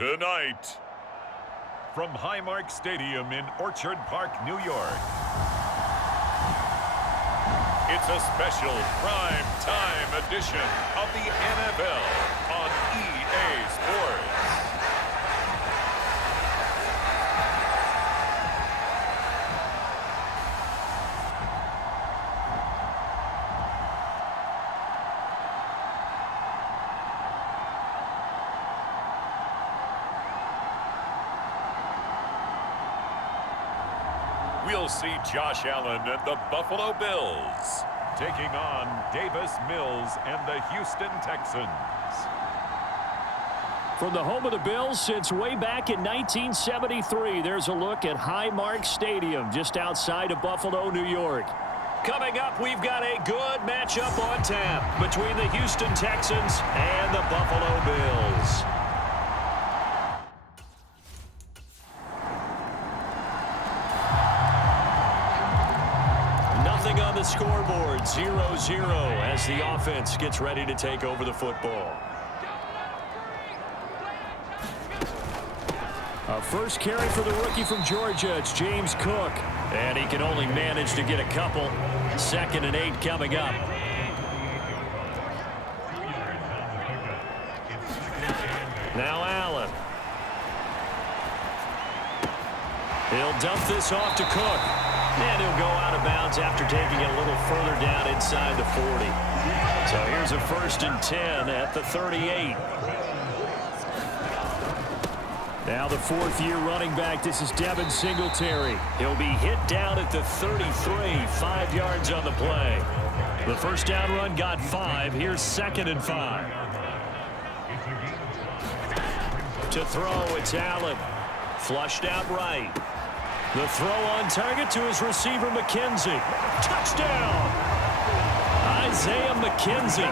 Tonight, from Highmark Stadium in Orchard Park, New York, it's a special prime time edition of the NFL on EA Sports. We'll see Josh Allen and the Buffalo Bills taking on Davis Mills and the Houston Texans. From the home of the Bills since way back in 1973, there's a look at Highmark Stadium just outside of Buffalo, New York. Coming up, we've got a good matchup on tap between the Houston Texans and the Buffalo Bills. On the scoreboard, 0-0 as the offense gets ready to take over the football. A first carry for the rookie from Georgia. It's James Cook, and he can only manage to get a couple. 2nd and 8 coming up. Now Allen. He'll dump this off to Cook. And he'll go out of bounds after taking it a little further down inside the 40. So here's a 1st and 10 at the 38. Now the 4th-year running back. This is Devin Singletary. He'll be hit down at the 33, 5 yards on the play. The first down run got 5. Here's 2nd and 5. To throw, it's Allen. Flushed out right. The throw on target to his receiver, McKenzie. Touchdown! Isaiah McKenzie,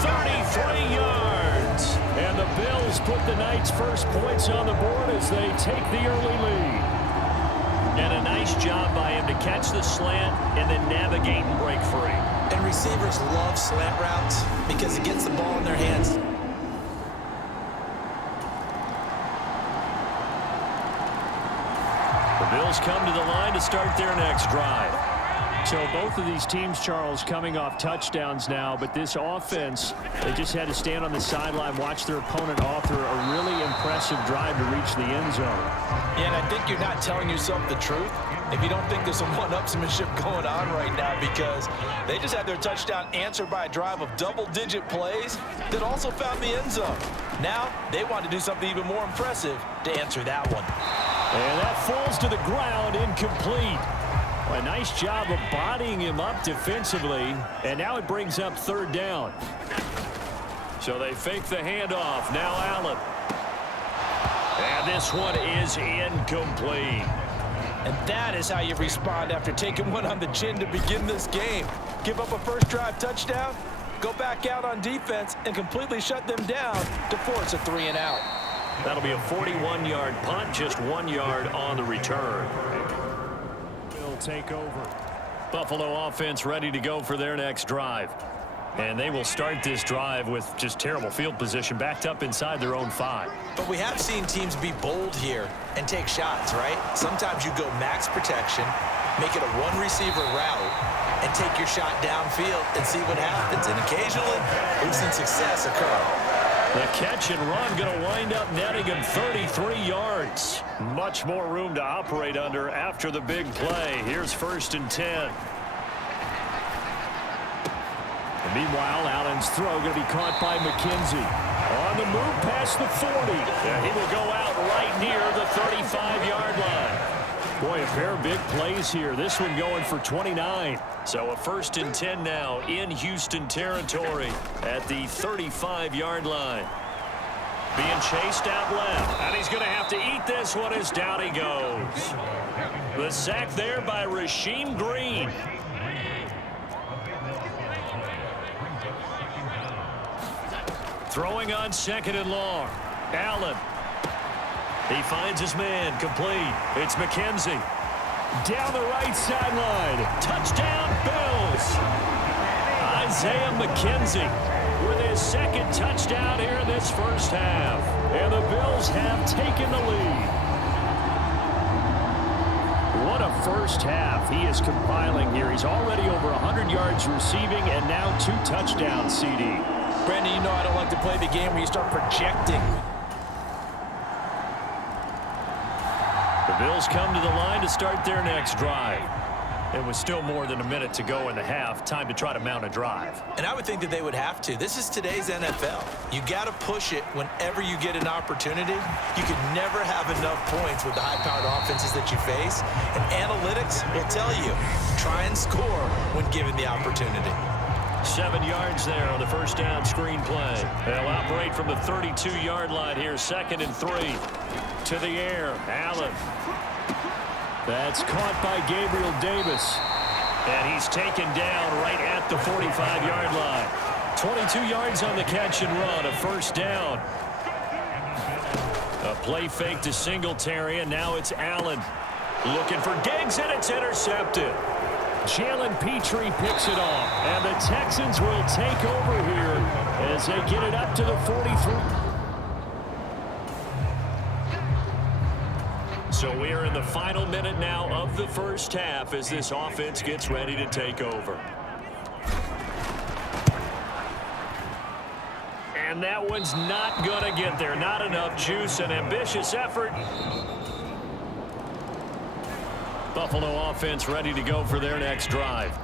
33 yards. And the Bills put the Knights' first points on the board as they take the early lead. And a nice job by him to catch the slant and then navigate and break free. And receivers love slant routes because it gets the ball in their hands. Bills come to the line to start their next drive. So both of these teams, Charles, coming off touchdowns now, but this offense, they just had to stand on the sideline, watch their opponent author a really impressive drive to reach the end zone. Yeah, and I think you're not telling yourself the truth if you don't think there's some one-upsmanship going on right now, because they just had their touchdown answered by a drive of double-digit plays that also found the end zone. Now they want to do something even more impressive to answer that one. And that falls to the ground, incomplete. A nice job of bodying him up defensively, and now it brings up 3rd down. So they fake the handoff. Now Allen. And this one is incomplete. And that is how you respond after taking one on the chin to begin this game. Give up a first drive touchdown, go back out on defense, and completely shut them down to force a 3 and out. That'll be a 41-yard punt, just 1 yard on the return. They'll take over. Buffalo offense ready to go for their next drive. And they will start this drive with just terrible field position, backed up inside their own 5. But we have seen teams be bold here and take shots, right? Sometimes you go max protection, make it a one-receiver route, and take your shot downfield and see what happens. And occasionally, we've seen success occur. The catch and run going to wind up netting him 33 yards. Much more room to operate under after the big play. Here's 1st and 10. And meanwhile, Allen's throw going to be caught by McKenzie. On the move past the 40. And he will go out right near the 35-yard line. Boy, a pair of big plays here. This one going for 29. So a 1st and 10 now in Houston territory at the 35-yard line. Being chased out left. And he's going to have to eat this one as down he goes. The sack there by Rasheem Green. Throwing on 2nd and long. Allen. He finds his man. Complete. It's McKenzie. Down the right sideline. Touchdown, Bills. Isaiah McKenzie with his 2nd touchdown here in this first half. And the Bills have taken the lead. What a first half he is compiling here. He's already over 100 yards receiving and now 2 touchdowns, CD. Brandon, you know I don't like to play the game where you start projecting. The Bills come to the line to start their next drive. It was still more than a minute to go in the half. Time to try to mount a drive. And I would think that they would have to. This is today's NFL. You got to push it whenever you get an opportunity. You can never have enough points with the high-powered offenses that you face. And analytics will tell you, try and score when given the opportunity. 7 yards there on the first down screen play. They'll operate from the 32-yard line here. 2nd and 3. To the air. Allen. That's caught by Gabriel Davis. And he's taken down right at the 45-yard line. 22 yards on the catch and run. A first down. A play fake to Singletary, and now it's Allen. Looking for Diggs, and it's intercepted. Jalen Petrie picks it off, and the Texans will take over here as they get it up to the 43. So we are in the final minute now of the first half as this offense gets ready to take over. And that one's not going to get there. Not enough juice. An ambitious effort. Buffalo offense ready to go for their next drive.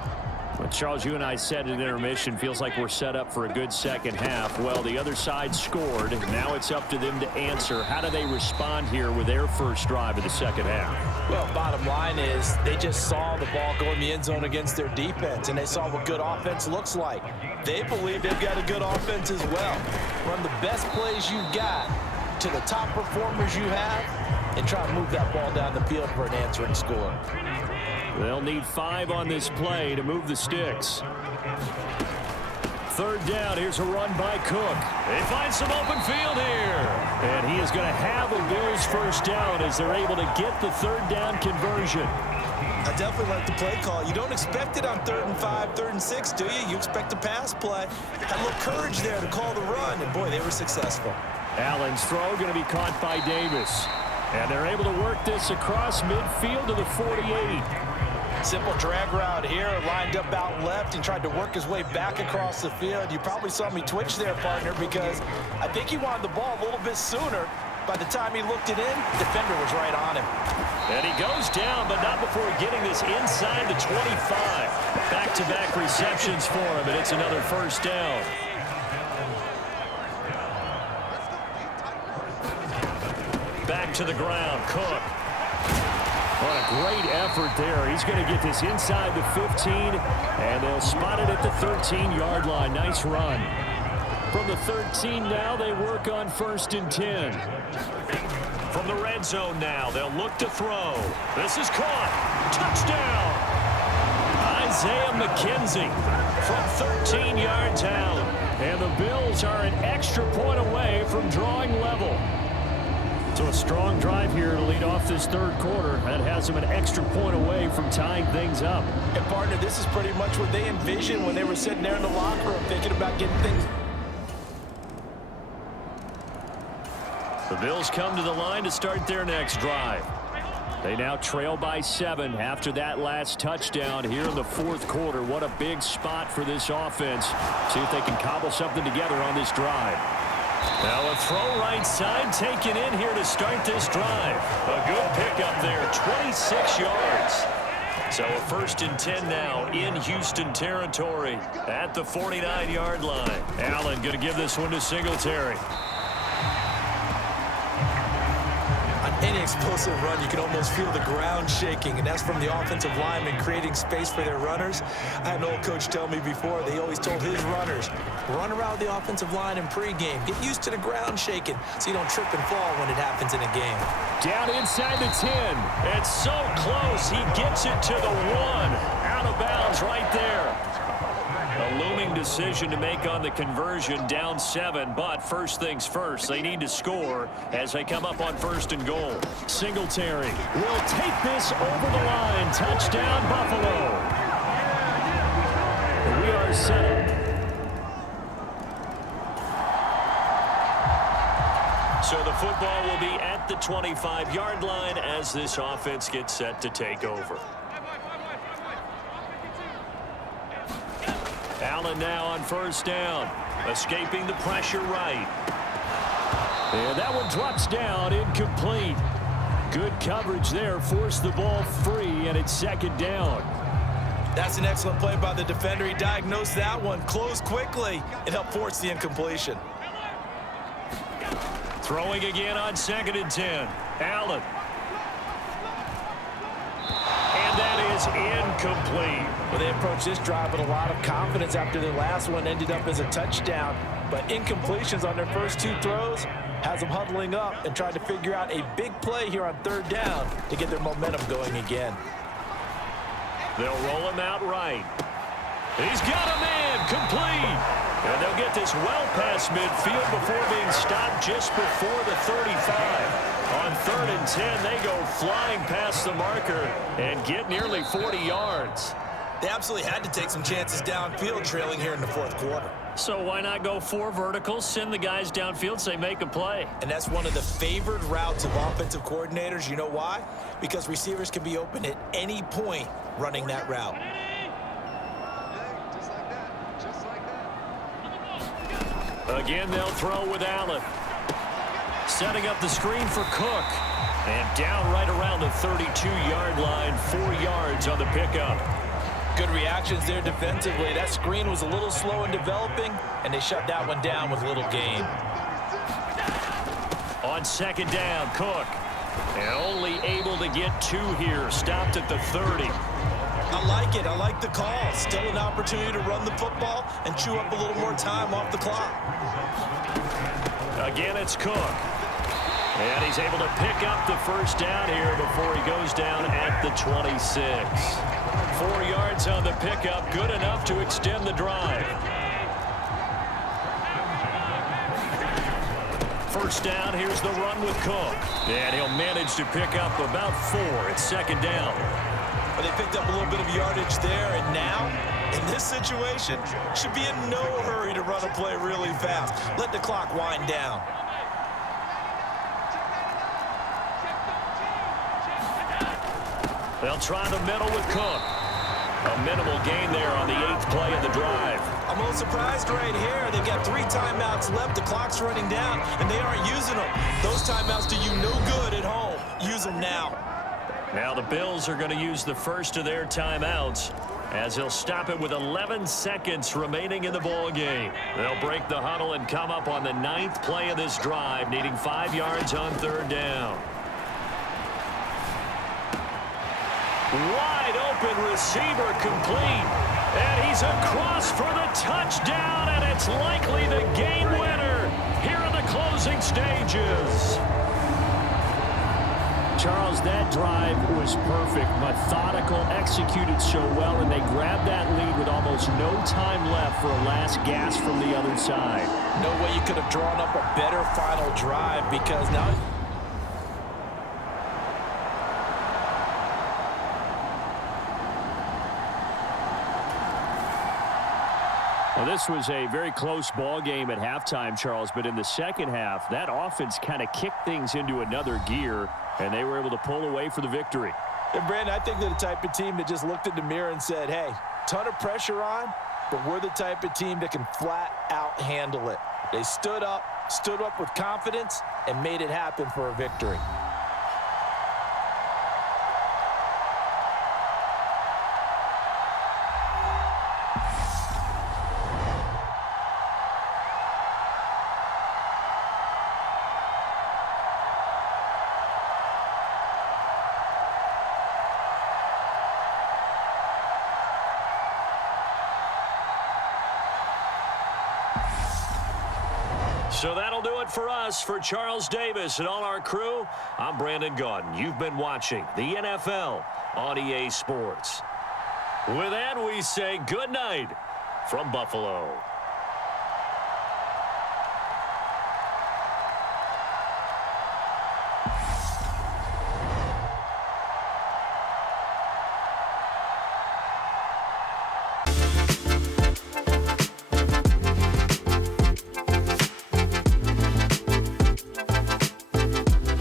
Well, Charles, you and I said at intermission, feels like we're set up for a good second half. Well, the other side scored. Now it's up to them to answer. How do they respond here with their first drive of the second half? Well, bottom line is they just saw the ball go in the end zone against their defense, and they saw what good offense looks like. They believe they've got a good offense as well. Run the best plays you got to the top performers you have and try to move that ball down the field for an answering score. They'll need 5 on this play to move the sticks. 3rd down. Here's a run by Cook. They find some open field here. And he is going to have a Bills first down as they're able to get the 3rd down conversion. I definitely like the play call. You don't expect it on 3rd and 5, 3rd and 6, do you? You expect a pass play. Had a little courage there to call the run, and boy, they were successful. Allen's throw going to be caught by Davis. And they're able to work this across midfield to the 48. Simple drag route here, lined up out left and tried to work his way back across the field. You probably saw me twitch there, partner, because I think he wanted the ball a little bit sooner. By the time he looked it in, the defender was right on him. And he goes down, but not before getting this inside the 25. Back-to-back receptions for him, and it's another first down. Back to the ground, Cook. What a great effort there. He's going to get this inside the 15, and they'll spot it at the 13-yard line. Nice run. From the 13 now, they work on 1st and 10. From the red zone now, they'll look to throw. This is caught. Touchdown. Isaiah McKenzie from 13 yards out. And the Bills are an extra point away from drawing level. So a strong drive here to lead off this 3rd quarter. That has them an extra point away from tying things up. And, partner, this is pretty much what they envisioned when they were sitting there in the locker room thinking about getting things. The Bills come to the line to start their next drive. They now trail by 7 after that last touchdown here in the 4th quarter. What a big spot for this offense. See if they can cobble something together on this drive. Now a throw right side taken in here to start this drive. A good pickup there, 26 yards. So a 1st and 10 now in Houston territory at the 49-yard line. Allen going to give this one to Singletary. Any explosive run, you can almost feel the ground shaking, and that's from the offensive linemen creating space for their runners. I had an old coach tell me before, they always told his runners, Run around the offensive line in pregame. Get used to the ground shaking so you don't trip and fall when it happens in a game. Down inside the 10. It's so close. He gets it to the 1. Out of bounds right there. A looming decision to make on the conversion, down 7, but first things first, they need to score as they come up on 1st and goal. Singletary will take this over the line. Touchdown, Buffalo. We are set. So the football will be at the 25-yard line as this offense gets set to take over. Allen now on 1st down, escaping the pressure right. And that one drops down, incomplete. Good coverage there, forced the ball free, and it's 2nd down. That's an excellent play by the defender. He diagnosed that one, closed quickly, and helped force the incompletion. Throwing again on 2nd and 10. Allen. And that is incomplete. Well, they approached this drive with a lot of confidence after their last one ended up as a touchdown. But incompletions on their first 2 throws has them huddling up and trying to figure out a big play here on 3rd down to get their momentum going again. They'll roll him out right. He's got a man, complete. And they'll get this well past midfield before being stopped just before the 35. On 3rd and 10, they go flying past the marker and get nearly 40 yards. They absolutely had to take some chances downfield trailing here in the 4th quarter. So why not go 4 verticals, send the guys downfield, say make a play? And that's one of the favored routes of offensive coordinators. You know why? Because receivers can be open at any point running that route. Again, they'll throw with Allen. Setting up the screen for Cook. And down right around the 32-yard line, 4 yards on the pickup. Good reactions there defensively. That screen was a little slow in developing, and they shut that one down with little gain. On 2nd down, Cook. And only able to get 2 here. Stopped at the 30. I like it. I like the call. Still an opportunity to run the football and chew up a little more time off the clock. Again, it's Cook. And he's able to pick up the 1st down here before he goes down at the 26. 4 yards on the pickup, good enough to extend the drive. 1st down, here's the run with Cook. And he'll manage to pick up about 4. It's 2nd down. But they picked up a little bit of yardage there, and now, in this situation, should be in no hurry to run a play really fast. Let the clock wind down. They'll try the middle with Cook. A minimal gain there on the 8th play of the drive. I'm a little surprised right here. They've got 3 timeouts left. The clock's running down, and they aren't using them. Those timeouts do you no good at home. Use them now. Now the Bills are going to use the first of their timeouts as they'll stop it with 11 seconds remaining in the ball game. They'll break the huddle and come up on the 9th play of this drive, needing 5 yards on 3rd down. Wide open receiver complete. And he's across for the touchdown, and it's likely the game winner here in the closing stages. Charles, that drive was perfect, methodical, executed so well, and they grabbed that lead with almost no time left for a last gasp from the other side. No way you could have drawn up a better final drive, because now... Well, this was a very close ball game at halftime, Charles, but in the second half, that offense kind of kicked things into another gear, and they were able to pull away for the victory. And, Brandon, I think they're the type of team that just looked in the mirror and said, hey, ton of pressure on, but we're the type of team that can flat out handle it. They stood up with confidence, and made it happen for a victory. So that'll do it for us. For Charles Davis and all our crew, I'm Brandon Gaudin. You've been watching the NFL on EA Sports. With that, we say good night from Buffalo.